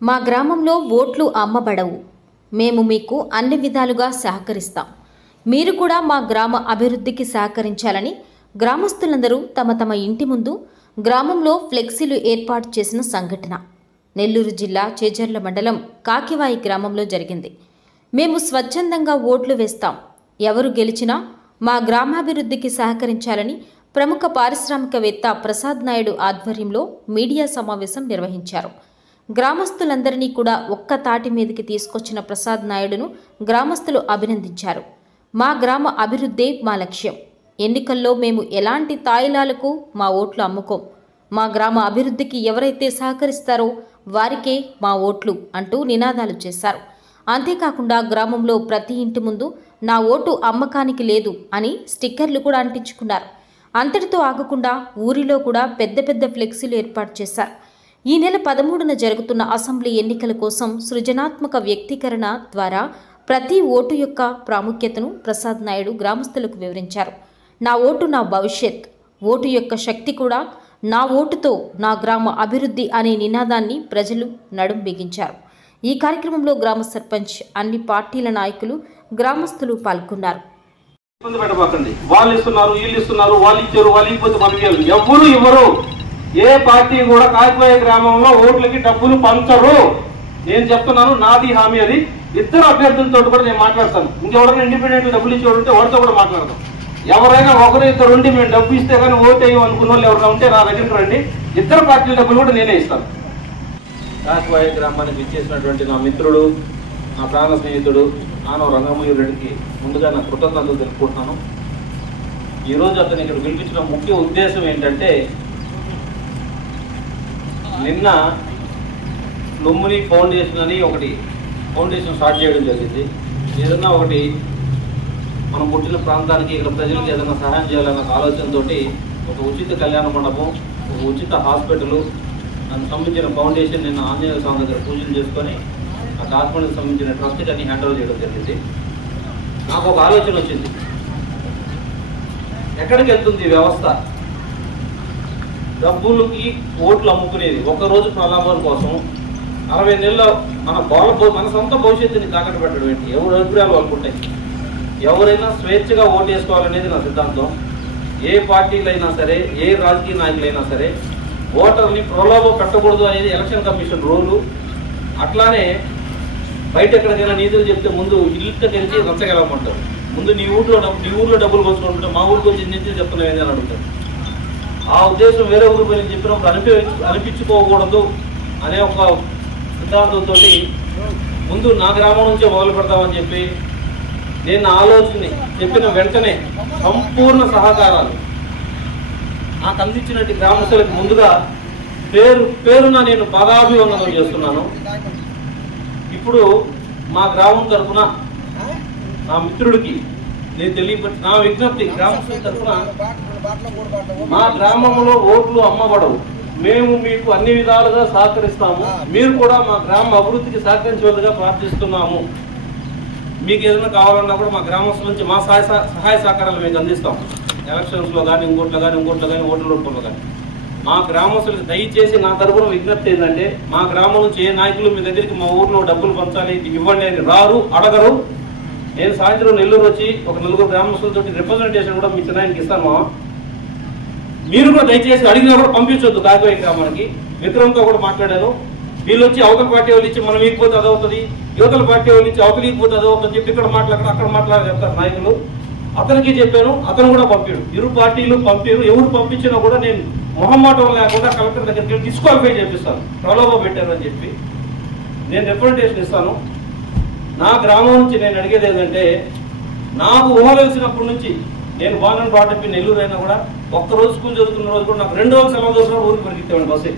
మా గ్రామంలో ఓట్లు అమ్మబడవు. మేము మీకు అన్ని విధాలుగా సహకరిస్తాం. మీరు కూడా మా గ్రామ అభివృద్ధికి సహకరించాలని గ్రామస్తులందరూ తమ తమ ఇంటి ముందు గ్రామంలో ఫ్లెక్సీలు ఏర్పాటు చేసిన సంఘటన నెల్లూరు జిల్లా చేజర్ల మండలం కాకివాయి గ్రామంలో జరిగింది. మేము స్వచ్ఛందంగా ఓట్లు వేస్తాం. ఎవరు గెలిచినా మా గ్రామాభివృద్ధికి సహకరించాలని ప్రముఖ పారిశ్రామికవేత్త ప్రసాద్ నాయుడు ఆధ్వర్యంలో మీడియా సమావేశం నిర్వహించారు. గ్రామస్తులందరినీ కూడా ఒక్క తాటి మీదకి తీసుకొచ్చిన ప్రసాద్ నాయుడును గ్రామస్తులు అభినందించారు. మా గ్రామ అభివృద్ధే మా లక్ష్యం. ఎన్నికల్లో మేము ఎలాంటి తాయిలాలకు మా ఓట్లు అమ్ముకోం. మా గ్రామ అభివృద్ధికి ఎవరైతే సహకరిస్తారో వారికే మా ఓట్లు అంటూ నినాదాలు చేశారు. అంతేకాకుండా గ్రామంలో ప్రతి ఇంటి ముందు నా ఓటు అమ్మకానికి లేదు అని స్టిక్కర్లు కూడా అంటించుకున్నారు. అంతటితో ఆగకుండా ఊరిలో కూడా పెద్ద పెద్ద ఫ్లెక్సీలు ఏర్పాటు చేశారు. ఈ నెల 13న జరుగుతున్న అసెంబ్లీ ఎన్నికల కోసం సృజనాత్మక వ్యక్తీకరణ ద్వారా ప్రతి ఓటు యొక్క ప్రాముఖ్యతను ప్రసాద్ నాయుడు గ్రామస్తులకు వివరించారు. నా ఓటు నా భవిష్యత్, ఓటు యొక్క శక్తి కూడా నా ఓటుతో నా గ్రామ అభివృద్ధి అనే నినాదాన్ని ప్రజలు నడుం బిగించారు. ఈ కార్యక్రమంలో గ్రామ సర్పంచ్, అన్ని పార్టీల నాయకులు, గ్రామస్తులు పాల్గొన్నారు. వాళ్ళు ఇస్తున్నారు, వీళ్ళు ఇస్తున్నారు, వాళ్ళు ఇచ్చారు, వాళ్ళు ఇవ్వకపోతే మనం ఎవరు ఇవ్వరు. ఏ పార్టీ కూడా కాకివాయి గ్రామంలో ఓట్లకి డబ్బులు పంచరు. నేను చెప్తున్నాను, నాది హామీ అది. ఇద్దరు అభ్యర్థులతో కూడా నేను మాట్లాడతాను. ఇంకెవరైనా ఇండిపెండెంట్ డబ్బులు ఇచ్చేవాడు ఉంటే వాడితో కూడా మాట్లాడతాం. ఎవరైనా ఒకరు ఇద్దరు ఉండి మేము డబ్బు ఇస్తే కానీ ఓటు వేయం అనుకున్న వాళ్ళు ఎవరైనా ఉంటే నా దగ్గరికి రండి. ఇద్దరు పార్టీల డబ్బులు కూడా నేనే ఇస్తాను. కాకివాయి గ్రామానికి ఇచ్చేసినటువంటి నా మిత్రుడు, నా ప్రాణ స్నేహితుడు ఆనవ రంగమూరి రెడ్డికి ముందుగా నా కృతజ్ఞతలు తెలుపుకుంటున్నాను. ఈరోజు అతను ఇక్కడ పిలిపించిన ముఖ్య ఉద్దేశం ఏంటంటే, నిన్న లుమ్మిని ఫౌండేషన్ అని ఒకటి ఫౌండేషన్ స్టార్ట్ చేయడం జరిగింది. ఏదన్నా ఒకటి మనం పుట్టిన ప్రాంతానికి ఇక్కడ ప్రజలకు ఏదైనా సహాయం చేయాలన్న ఆలోచనతో ఒక ఉచిత కళ్యాణ మండపం, ఒక ఉచిత హాస్పిటల్, దానికి సంబంధించిన ఫౌండేషన్ నిన్న ఆంజనేయ స్వామి దగ్గర పూజలు చేసుకొని ఆ హాస్పిటల్కి సంబంధించిన ట్రస్ట్కి అన్ని హ్యాండ్ ఓవర్ చేయడం జరిగింది. నాకు ఒక ఆలోచన వచ్చింది, ఎక్కడికి వెళ్తుంది ఈ వ్యవస్థ? డబ్బులకి ఓట్లు అమ్ముకునేది ఒకరోజు ప్రలాభం కోసం 60 నెలల మన సొంత భవిష్యత్తుని తాకట్టు పెట్టడం ఏంటి? ఎవరు అభిప్రాయాలు వాళ్ళకుంటాయి. ఎవరైనా స్వేచ్ఛగా ఓటు వేసుకోవాలనేది నా సిద్ధాంతం. ఏ పార్టీలైనా సరే, ఏ రాజకీయ నాయకులైనా సరే ఓటర్ని ప్రలోభం పెట్టకూడదు అనేది ఎలక్షన్ కమిషన్ రూలు. అట్లానే బయట ఎక్కడికైనా నీతులు చెప్తే ముందు ఇల్లుకి తెలిసి నచ్చగలమంటారు. ముందు నీ ఊర్లో డబ్బులు పంచుకుంటుంటే మా ఊరికి వచ్చి నీతులు చెప్తున్నావు అని అడుగుతారు. ఆ ఉద్దేశం వేరే ఊరు పోయి చెప్పినప్పుడు అనిపించుకోకూడదు అనే ఒక సిద్ధాంతంతో ముందు నా గ్రామం నుంచే మొదలు పెడతామని చెప్పి నేను ఆలోచన చెప్పిన వెంటనే సంపూర్ణ సహకారాలు నాకు అందించినట్టు గ్రామస్తులకు ముందుగా పేరున నేను పదాభివందనం చేస్తున్నాను. ఇప్పుడు మా గ్రామం తరఫున నా మిత్రుడికి నేను తెలియపట్టి నా విజ్ఞప్తి, గ్రామస్తుల తరఫున మా గ్రామంలో ఓట్లు అమ్మబడవు. మేము మీకు అన్ని విధాలుగా సహకరిస్తాము. మీరు కూడా మా గ్రామ అభివృద్ధికి సహకరించవలసిగా ప్రార్థిస్తున్నాము. మీకు ఏదైనా కావాలన్నా కూడా మా గ్రామస్తుల నుంచి మా సహాయ సహకారాలు మీకు అందిస్తాం. ఎలక్షన్స్లో కానీ ఇంకోట్లో కానీ ఓట్ల రూపంలో కానీ మా గ్రామస్తులకు దయచేసి నా తరఫున విజ్ఞప్తి ఏంటంటే, మా గ్రామం నుంచి ఏ నాయకులు మీ దగ్గరికి మా ఊర్లో డబ్బులు పంచాలి ఇవ్వండి అని రారు, అడగరు. నేను సాయంత్రం నెల్లూరు వచ్చి ఒక 4 గ్రామస్తులతో రిప్రజెంటేషన్ కూడా మీ చిన్నాయనకి ఇస్తాను. మీరు కూడా దయచేసి అడిగినా కూడా పంపించొద్దు కాకివాయి గ్రామానికి. విక్రమ్తో కూడా మాట్లాడాను. వీళ్ళు వచ్చి అవతల పార్టీ వాళ్ళు ఇచ్చి మనం ఇకపోతే అదవుతుంది, యువతల పార్టీ వాళ్ళు ఇచ్చి అవతల ఇకపోతే అదవుతుంది చెప్పి ఇక్కడ మాట్లాడతారు, అక్కడ మాట్లాడారు చెప్తారు నాయకులు. అతనికి చెప్పాను, అతను కూడా పంపాడు. ఇరు పార్టీలు పంపారు. ఎవరు పంపించినా కూడా నేను మొహమాటం లేకుండా కలెక్టర్ దగ్గరికి డిస్క్వాలిఫై చేపిస్తాను, ప్రలోభ పెట్టారని చెప్పి నేను రిప్రజెంటేషన్ ఇస్తాను. నా గ్రామం నుంచి నేను అడిగేది ఏంటంటే, నాకు ఊహ తెలిసినప్పటి నుంచి నేను బాగా బాటపి నెల్లూరు అయినా కూడా ఒక్కరోజు స్కూల్ చదువుకున్న రోజు కూడా నాకు 2 రోజులు సెలవు దొరికిన ఊరికి పరిగెత్తాను బస్సు.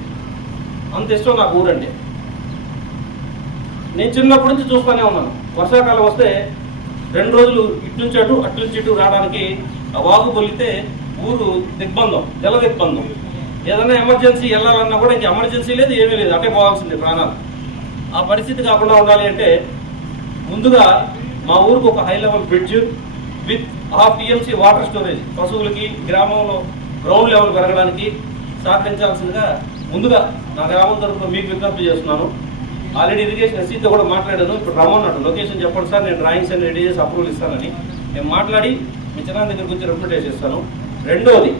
అంత ఇష్టం నాకు ఊరంటే. నేను చిన్నప్పటి నుంచి చూస్తూనే ఉన్నాను. వర్షాకాలం వస్తే 2 రోజులు ఇటు నుంచి అటు, అటు నుంచి ఇటు రావడానికి ఆ వాగు పొల్లితే ఊరు దిగ్బంధం, జల దిగ్బంధం. ఏదైనా ఎమర్జెన్సీ వెళ్ళాలన్నా కూడా ఇంక ఎమర్జెన్సీ లేదు, ఏమీ లేదు, అటే పోవాల్సిందే ప్రాణాలు. ఆ పరిస్థితి కాకుండా ఉండాలి అంటే ముందుగా మా ఊరికి ఒక high level bridge with 1/2 TMC water storage పశువులకి గ్రామంలో గ్రౌండ్ లెవెల్ పెరగడానికి సహకరించాల్సిందిగా ముందుగా నా గ్రామం తరఫున మీకు విజ్ఞప్తి చేస్తున్నాను. ఆల్రెడీ ఇరిగేషన్ ఎస్సీతో కూడా మాట్లాడాను. ఇప్పుడు రమ్మన్నట్టు లొకేషన్ చెప్పండి సార్, నేను డ్రాయింగ్స్ అన్ని రెడీ చేసి అప్రూవల్ ఇస్తానని నేను మాట్లాడి మీ చిన్న దగ్గరికి వచ్చి రిప్రజెంట్ చేస్తాను. రెండోది,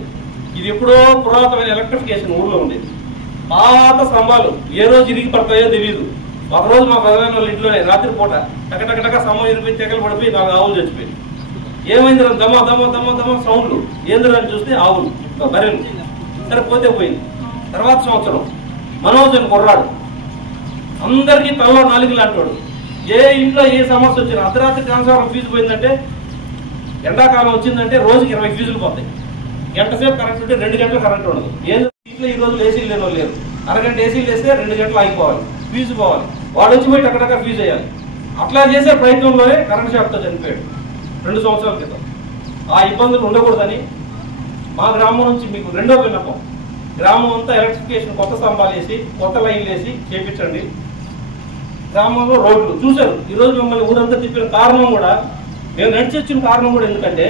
ఇది ఎప్పుడో పురాతనమైన ఎలక్ట్రిఫికేషన్ ఊర్లో ఉండేది. పాత స్తంభాలు ఏ రోజు ఇరిగి పడతాయో తెలియదు. ఒకరోజు మా ప్రధాన వాళ్ళ ఇంట్లోనే రాత్రిపూట టకటకటక స్తంభం ఇరిగిపోయి తెగలు పడిపోయి 4 ఆవులు చచ్చిపోయింది. ఏమైంది దమ్మ దమ్మ దమ్మ దమ్మ సౌండ్లు, ఏందని చూస్తే ఆవులు బర్రెలు. సరే పోతే పోయింది. తర్వాత సంవత్సరం మనోజ్ అని కుర్రాడు, అందరికీ తలలో 4 లాంటివాడు. ఏ ఇంట్లో ఏ సమస్య వచ్చినా అర్ధరాత్రి ట్రాన్స్ఫార్మర్ ఫీజు పోయిందంటే, ఎండాకాలం వచ్చిందంటే రోజుకి 20 ఫీజులు పోతాయి. గంట సేపు కరెంట్ ఉంటే 2 గంటలు కరెంట్ ఉండదు. ఇంట్లో ఈ రోజు ఏసీలు లేనో లేరు. అరగంట ఏసీలు వేస్తే 2 గంటలు ఆగిపోవాలి, ఫీజు పోవాలి. వాడు వచ్చి పోయి టక్కడక్క ఫీజు వేయాలి. అట్లా చేసే ప్రయత్నంలోనే కరెంట్ షాక్తో చనిపోయాడు 2 సంవత్సరాల క్రితం. ఆ ఇబ్బందులు ఉండకూడదని మా గ్రామం నుంచి మీకు రెండో విన్నపం, గ్రామం అంతా ఎలక్ట్రిఫికేషన్ కొత్త స్తంభాలు వేసి కొత్త లైన్లు వేసి చేపించండి. గ్రామంలో రోడ్లు చూశారు. ఈరోజు మిమ్మల్ని ఊరంతా తిప్పిన కారణం కూడా, మేము నడిచి వచ్చిన కారణం కూడా ఎందుకంటే,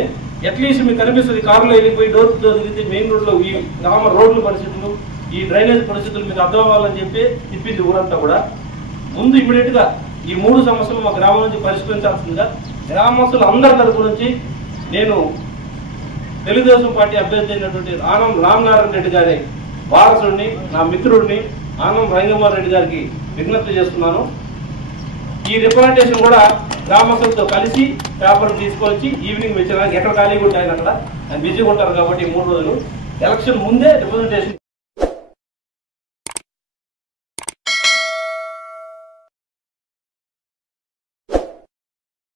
అట్లీస్ట్ మీకు కనిపిస్తుంది కారులో వెళ్ళిపోయి డోర్ టు డోర్ తిరిగితే మెయిన్ రోడ్లో ఈ గ్రామ రోడ్ల పరిస్థితులు, ఈ డ్రైనేజ్ పరిస్థితులు మీకు అర్థం అవ్వాలని చెప్పి తిప్పింది ఊరంతా కూడా. ముందు ఇమీడియట్గా ఈ 3 సమస్యలు మా గ్రామం నుంచి పరిష్కరించాల్సిందిగా గ్రామస్తులు అందరి తరపు నుంచి నేను తెలుగుదేశం పార్టీ అభ్యర్థి అయినటువంటి ఆనం రామనారాయణ రెడ్డి గారి వారసుడిని, నా మిత్రుడిని ఆనం రంగమార్ రెడ్డి గారికి విజ్ఞప్తి చేస్తున్నాను. ఈ రిప్రజెంటేషన్ కూడా గ్రామస్తులతో కలిసి పేపర్ తీసుకొచ్చి ఈవినింగ్ వచ్చేదానికి ఎక్కడ ఖాళీగా ఉంటాయి అక్కడ బిజీగా ఉంటారు కాబట్టి 3 రోజులు ఎలక్షన్ ముందే రిప్రజెంటేషన్